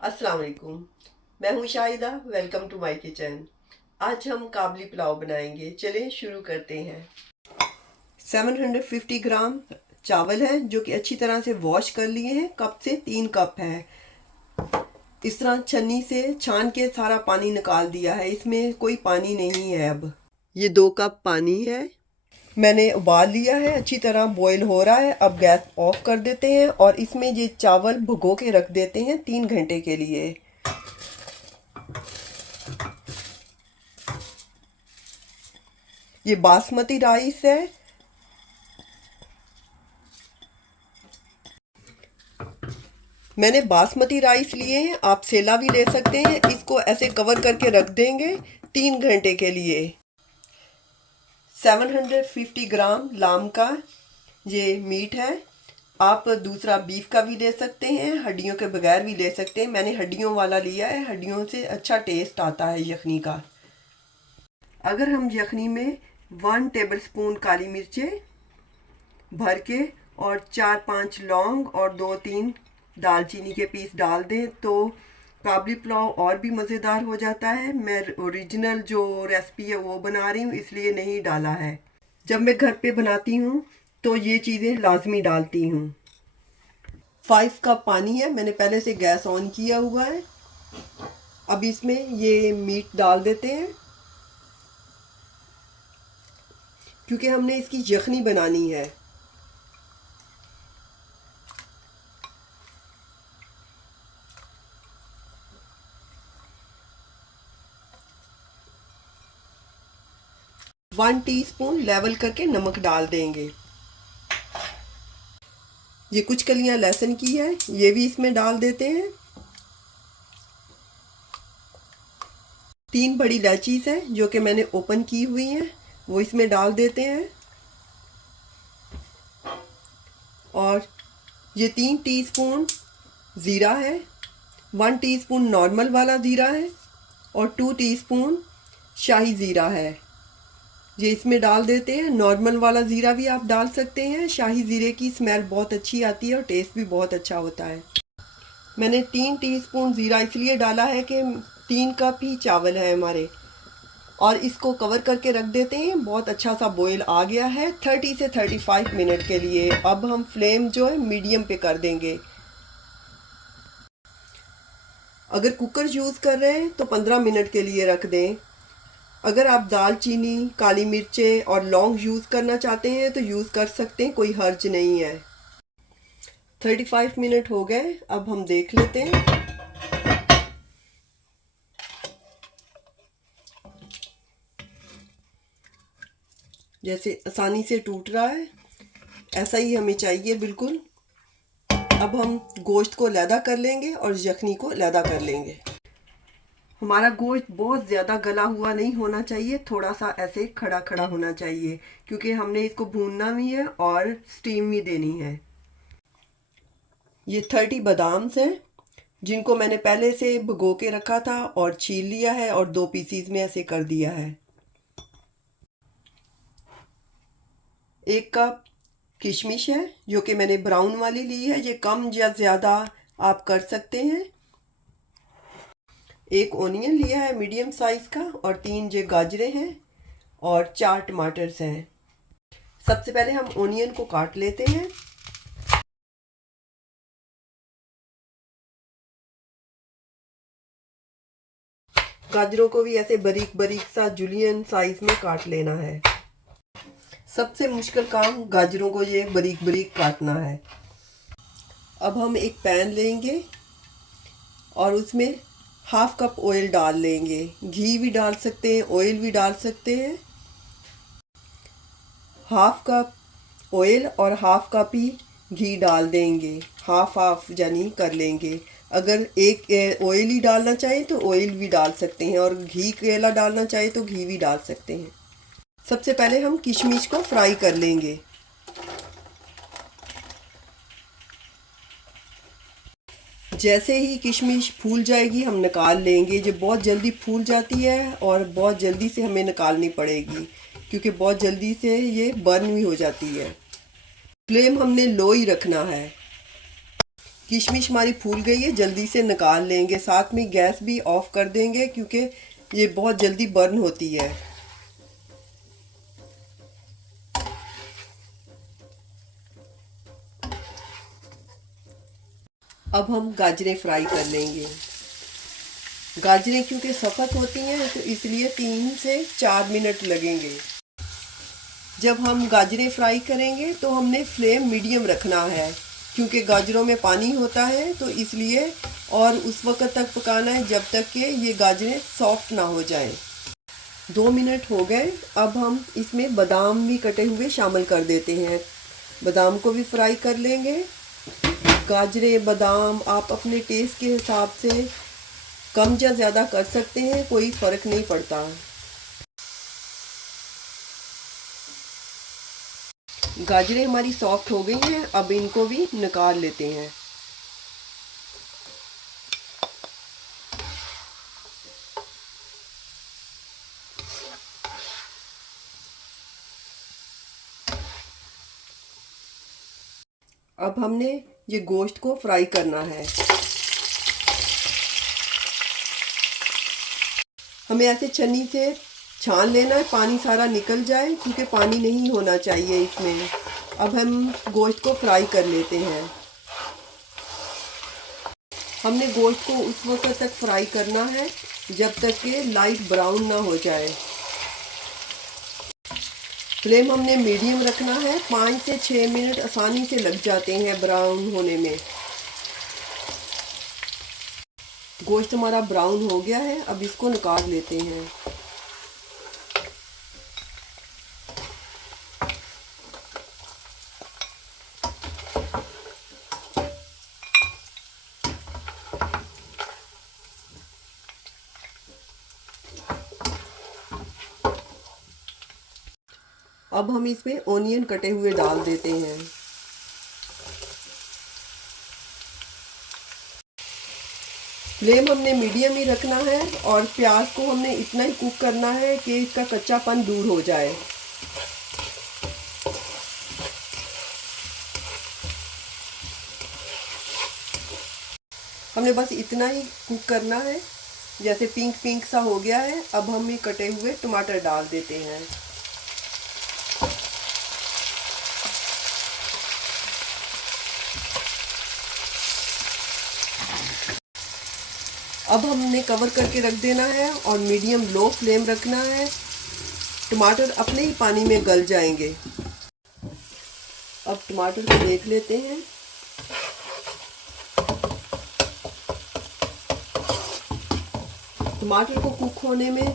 अस्सलाम वालेकुम। मैं हूँ Shahida. Welcome to my kitchen. आज हम काबली पुलाव बनाएंगे। चलें शुरू करते हैं। 750 ग्राम चावल है जो कि अच्छी तरह से वॉश कर लिए हैं। कप से 3 कप है। इस तरह छन्नी से छान के सारा पानी निकाल दिया है। इसमें कोई पानी नहीं है। अब ये 2 कप पानी है। मैंने उबाल लिया है, अच्छी तरह बॉईल हो रहा है। अब गैस ऑफ कर देते हैं और इसमें ये चावल भिगो के रख देते हैं 3 घंटे के लिए। ये बासमती राइस है। मैंने बासमती राइस लिए हैं, आप सेला भी ले सकते हैं। इसको ऐसे कवर करके रख देंगे 3 घंटे के लिए। 750 ग्राम लाम का ये मीट है। आप दूसरा बीफ का भी ले सकते हैं, हड्डियों के बगैर भी ले सकते हैं। मैंने हड्डियों वाला लिया है, हड्डियों से अच्छा टेस्ट आता है यखनी का। अगर हम यखनी में 1 टेबलस्पून काली मिर्चें भर के और 4-5 लौंग और 2-3 दालचीनी के पीस डाल दें तो काबली पुलाव और भी मज़ेदार हो जाता है। मैं ओरिजिनल जो रेसिपी है वो बना रही हूँ, इसलिए नहीं डाला है। जब मैं घर पे बनाती हूँ तो ये चीज़ें लाजमी डालती हूँ। 5 कप पानी है, मैंने पहले से गैस ऑन किया हुआ है। अब इसमें ये मीट डाल देते हैं क्योंकि हमने इसकी यखनी बनानी है। वन टीस्पून लेवल करके नमक डाल देंगे। ये कुछ कलियां लहसुन की है, ये भी इसमें डाल देते हैं। 3 बड़ी इलायचीज है जो कि मैंने ओपन की हुई हैं, वो इसमें डाल देते हैं। और ये 3 टीस्पून ज़ीरा है। 1 टीस्पून नॉर्मल वाला ज़ीरा है और 2 टीस्पून शाही ज़ीरा है, ये इसमें डाल देते हैं। नॉर्मल वाला ज़ीरा भी आप डाल सकते हैं, शाही ज़ीरे की स्मेल बहुत अच्छी आती है और टेस्ट भी बहुत अच्छा होता है। मैंने 3 टीस्पून ज़ीरा इसलिए डाला है कि 3 कप ही चावल है हमारे। और इसको कवर करके रख देते हैं। बहुत अच्छा सा बॉयल आ गया है 30 से 35 मिनट के लिए। अब हम फ्लेम जो है मीडियम पे कर देंगे। अगर कुकर यूज़ कर रहे हैं तो 15 मिनट के लिए रख दें। अगर आप दालचीनी, काली मिर्चें और लौंग यूज़ करना चाहते हैं तो यूज़ कर सकते हैं, कोई हर्ज नहीं है। 35 मिनट हो गए, अब हम देख लेते हैं। जैसे आसानी से टूट रहा है, ऐसा ही हमें चाहिए बिल्कुल। अब हम गोश्त को लैदा कर लेंगे और यखनी को लैदा कर लेंगे। हमारा गोश्त बहुत ज़्यादा गला हुआ नहीं होना चाहिए, थोड़ा सा ऐसे खड़ा खड़ा होना चाहिए क्योंकि हमने इसको भूनना भी है और स्टीम भी देनी है। ये 30 बादाम हैं जिनको मैंने पहले से भिगो के रखा था और छील लिया है और 2 पीसीज में ऐसे कर दिया है। 1 कप किशमिश है जो कि मैंने ब्राउन वाली ली है, ये कम या ज़्यादा आप कर सकते हैं। 1 ओनियन लिया है मीडियम साइज़ का और 3 ये गाजरें हैं और 4 टमाटर हैं। सबसे पहले हम ओनियन को काट लेते हैं। गाजरों को भी ऐसे बारीक बारीक सा जुलियन साइज में काट लेना है। सबसे मुश्किल काम गाजरों को ये बारीक बारीक काटना है। अब हम एक पैन लेंगे और उसमें 1/2 कप ऑयल डाल लेंगे। घी भी डाल सकते हैं, ऑयल भी डाल सकते हैं। 1/2 कप ऑयल और 1/2 कप ही घी डाल देंगे। हाफ हाफ यानी कर लेंगे। अगर एक ऑयल ही डालना चाहे तो ऑयल भी डाल सकते हैं और घी केला डालना चाहे तो घी भी डाल सकते हैं। सबसे पहले हम किशमिश को फ्राई कर लेंगे। जैसे ही किशमिश फूल जाएगी हम निकाल लेंगे। ये बहुत जल्दी फूल जाती है और बहुत जल्दी से हमें निकालनी पड़ेगी क्योंकि बहुत जल्दी से ये बर्न भी हो जाती है। फ्लेम हमने लो ही रखना है। किशमिश हमारी फूल गई है, जल्दी से निकाल लेंगे। साथ में गैस भी ऑफ कर देंगे क्योंकि ये बहुत जल्दी बर्न होती है। अब हम गाजरें फ्राई कर लेंगे। गाजरें क्योंकि सख्त होती हैं तो इसलिए 3 से 4 मिनट लगेंगे। जब हम गाजरें फ्राई करेंगे तो हमने फ्लेम मीडियम रखना है क्योंकि गाजरों में पानी होता है, तो इसलिए। और उस वक्त तक पकाना है जब तक कि ये गाजरें सॉफ्ट ना हो जाएं। 2 मिनट हो गए। अब हम इसमें बादाम भी कटे हुए शामिल कर देते हैं। बादाम को भी फ्राई कर लेंगे। गाजरें बादाम आप अपने टेस्ट के हिसाब से कम या ज़्यादा कर सकते हैं, कोई फ़र्क नहीं पड़ता। गाजरें हमारी सॉफ्ट हो गई हैं, अब इनको भी निकाल लेते हैं। अब हमने ये गोश्त को फ्राई करना है। हमें ऐसे छन्नी से छान लेना है, पानी सारा निकल जाए क्योंकि पानी नहीं होना चाहिए इसमें। अब हम गोश्त को फ्राई कर लेते हैं। हमने गोश्त को उस वक्त तक फ्राई करना है जब तक कि लाइट ब्राउन ना हो जाए। फ्लेम हमने मीडियम रखना है। 5 से 6 मिनट आसानी से लग जाते हैं ब्राउन होने में। गोश्त हमारा ब्राउन हो गया है, अब इसको निकाल लेते हैं। अब हम इसमें ओनियन कटे हुए डाल देते हैं। फ्लेम हमने मीडियम ही रखना है और प्याज को हमने इतना ही कुक करना है कि इसका कच्चापन दूर हो जाए। हमने बस इतना ही कुक करना है, जैसे पिंक पिंक सा हो गया है। अब हम ये कटे हुए टमाटर डाल देते हैं। अब हमने कवर करके रख देना है और मीडियम लो फ्लेम रखना है। टमाटर अपने ही पानी में गल जाएंगे। अब टमाटर को देख लेते हैं। टमाटर को कुक होने में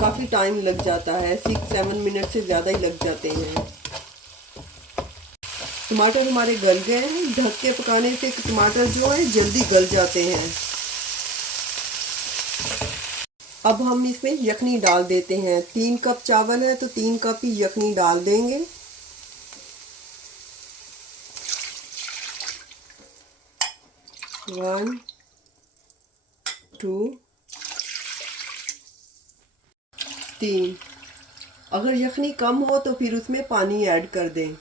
काफ़ी टाइम लग जाता है, 6-7 मिनट से ज़्यादा ही लग जाते हैं। टमाटर हमारे गल गए हैं। ढक के पकाने से टमाटर जो है जल्दी गल जाते हैं। अब हम इसमें यखनी डाल देते हैं। 3 कप चावल है तो 3 कप ही यखनी डाल देंगे। One, two, 3। अगर यखनी कम हो तो फिर उसमें पानी ऐड कर दें।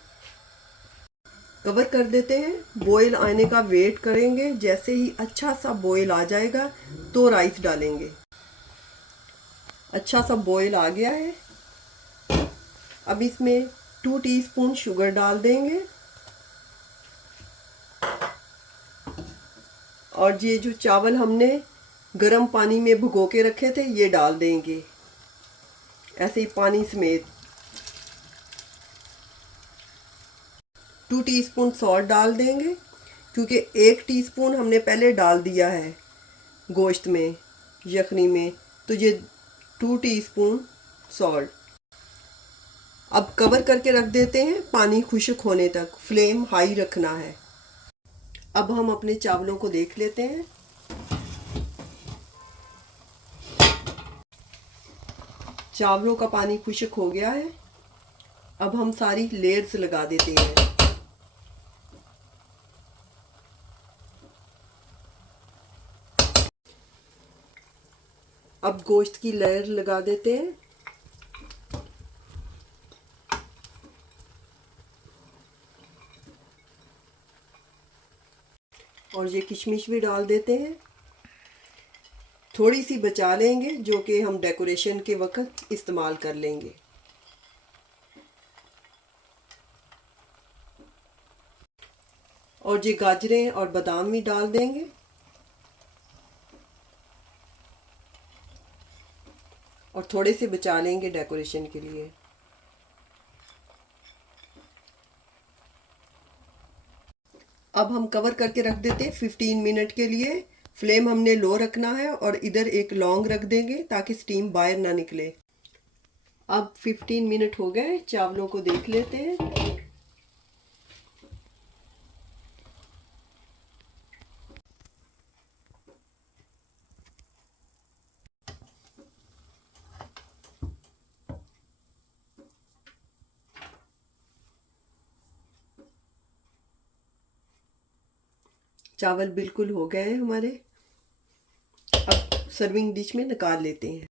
कवर कर देते हैं। बॉईल आने का वेट करेंगे। जैसे ही अच्छा सा बॉईल आ जाएगा तो राइस डालेंगे। अच्छा सा बॉईल आ गया है। अब इसमें 2 टीस्पून शुगर डाल देंगे और ये जो चावल हमने गर्म पानी में भिगो के रखे थे ये डाल देंगे, ऐसे ही पानी समेत। 2 टीस्पून सॉल्ट डाल देंगे क्योंकि 1 टीस्पून हमने पहले डाल दिया है गोश्त में, यखनी में, तो ये 2 टीस्पून सॉल्ट। अब कवर करके रख देते हैं पानी खुश्क होने तक। फ्लेम हाई रखना है। अब हम अपने चावलों को देख लेते हैं। चावलों का पानी खुश्क हो गया है। अब हम सारी लेयर्स लगा देते हैं। अब गोश्त की लेयर लगा देते हैं। और ये किशमिश भी डाल देते हैं। थोड़ी सी बचा लेंगे जो कि हम डेकोरेशन के वक्त इस्तेमाल कर लेंगे। और ये गाजरें और बादाम भी डाल देंगे। और थोड़े से बचा लेंगे डेकोरेशन के लिए। अब हम कवर करके रख देते हैं 15 मिनट के लिए। फ्लेम हमने लो रखना है और इधर एक लौंग रख देंगे ताकि स्टीम बाहर ना निकले। अब 15 मिनट हो गए, चावलों को देख लेते हैं। चावल बिल्कुल हो गए हैं हमारे। अब सर्विंग डिश में निकाल लेते हैं।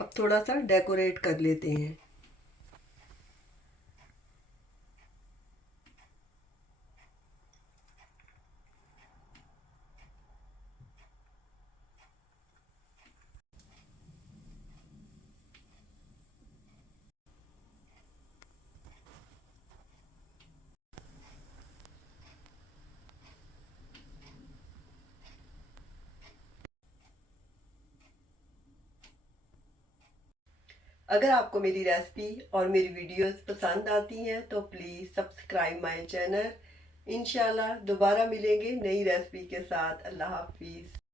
अब थोड़ा सा डेकोरेट कर लेते हैं। अगर आपको मेरी रेसिपी और मेरी वीडियोस पसंद आती हैं तो प्लीज़ सब्सक्राइब माय चैनल। इंशाल्लाह दोबारा मिलेंगे नई रेसिपी के साथ। अल्लाह हाफिज़।